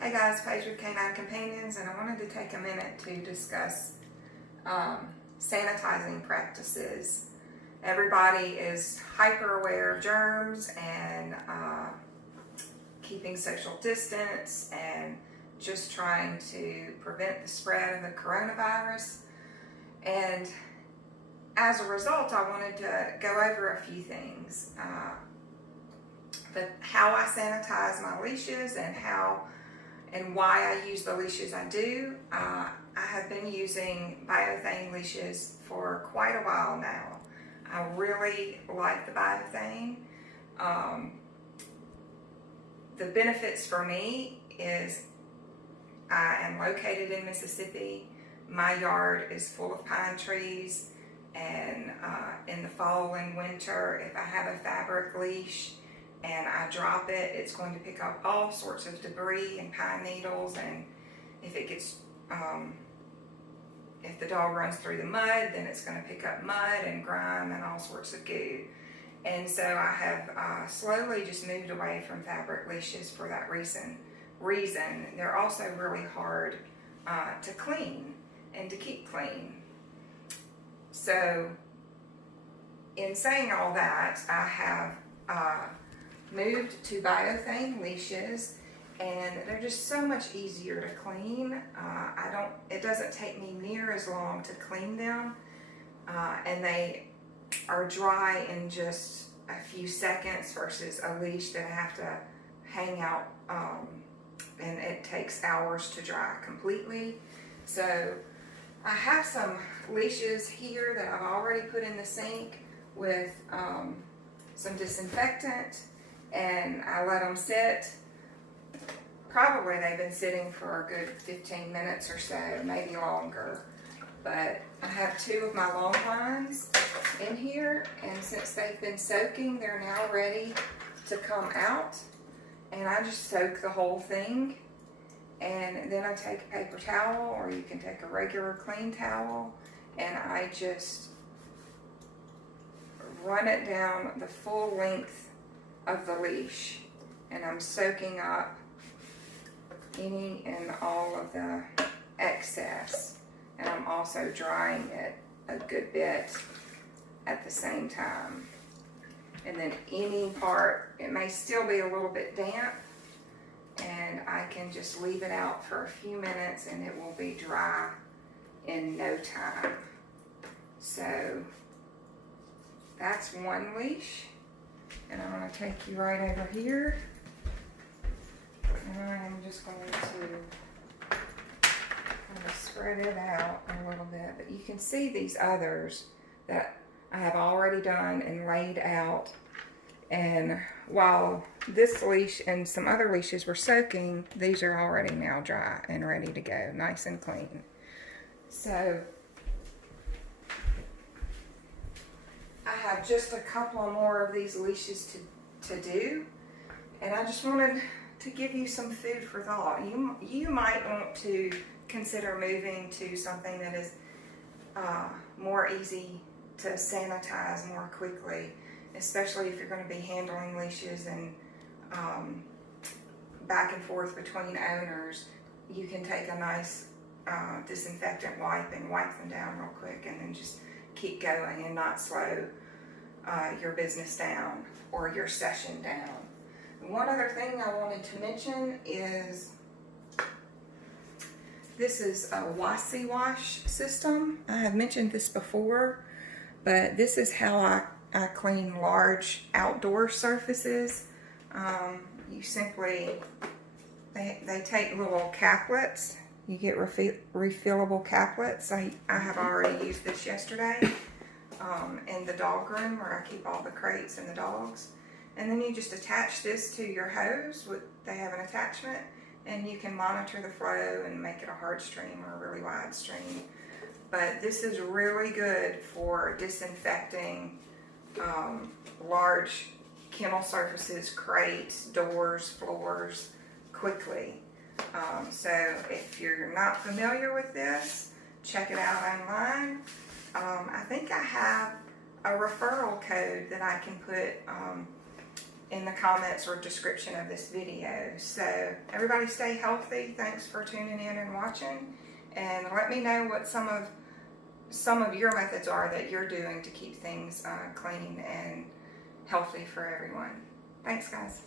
Hey guys, Paige with Canine Companions, and I wanted to take a minute to discuss sanitizing practices. Everybody is hyper aware of germs and keeping social distance and just trying to prevent the spread of the coronavirus. And as a result, I wanted to go over a few things. How I sanitize my leashes and why I use the leashes I do. I have been using Biothane leashes for quite a while now. I really like the Biothane. The benefits for me is I am located in Mississippi. My yard is full of pine trees, and in the fall and winter, if I have a fabric leash and I drop it, it's going to pick up all sorts of debris and pine needles, and if it gets, if the dog runs through the mud, then it's going to pick up mud and grime and all sorts of goo. And so I have slowly just moved away from fabric leashes for that reason. They're also really hard to clean and to keep clean. So in saying all that, I have moved to Biothane leashes, and they're just so much easier to clean. It doesn't take me near as long to clean them, and they are dry in just a few seconds versus a leash that I have to hang out, and it takes hours to dry completely. So I have some leashes here that I've already put in the sink with some disinfectant, and I let them sit. Probably they've been sitting for a good 15 minutes or so, maybe longer. But I have two of my long lines in here, and since they've been soaking, they're now ready to come out. And I just soak the whole thing, and then I take a paper towel, or you can take a regular clean towel, and I just run it down the full length of the leash, and I'm soaking up any and all of the excess, and I'm also drying it a good bit at the same time. And then any part, it may still be a little bit damp, and I can just leave it out for a few minutes and it will be dry in no time. So that's one leash, and I'm going to take you right over here, and I'm just going to kind of spread it out a little bit. But you can see these others that I have already done and laid out, and while this leash and some other leashes were soaking, these are already now dry and ready to go, nice and clean. So I have just a couple more of these leashes to do, and I just wanted to give you some food for thought. You might want to consider moving to something that is more easy to sanitize more quickly, especially if you're going to be handling leashes and back and forth between owners. You can take a nice disinfectant wipe and wipe them down real quick, and then just keep going and not slow your business down or your session down. One other thing I wanted to mention is this is a Wasi Wash system. I have mentioned this before, but this is how I clean large outdoor surfaces. You simply, they take little caplets. You get refillable caplets. I have already used this yesterday in the dog room where I keep all the crates and the dogs. And then you just attach this to your hose. They have an attachment, and you can monitor the flow and make it a hard stream or a really wide stream. But this is really good for disinfecting large kennel surfaces, crates, doors, floors quickly. So if you're not familiar with this, check it out online. I think I have a referral code that I can put in the comments or description of this video. So everybody stay healthy. Thanks for tuning in and watching. And let me know what some of your methods are that you're doing to keep things clean and healthy for everyone. Thanks, guys.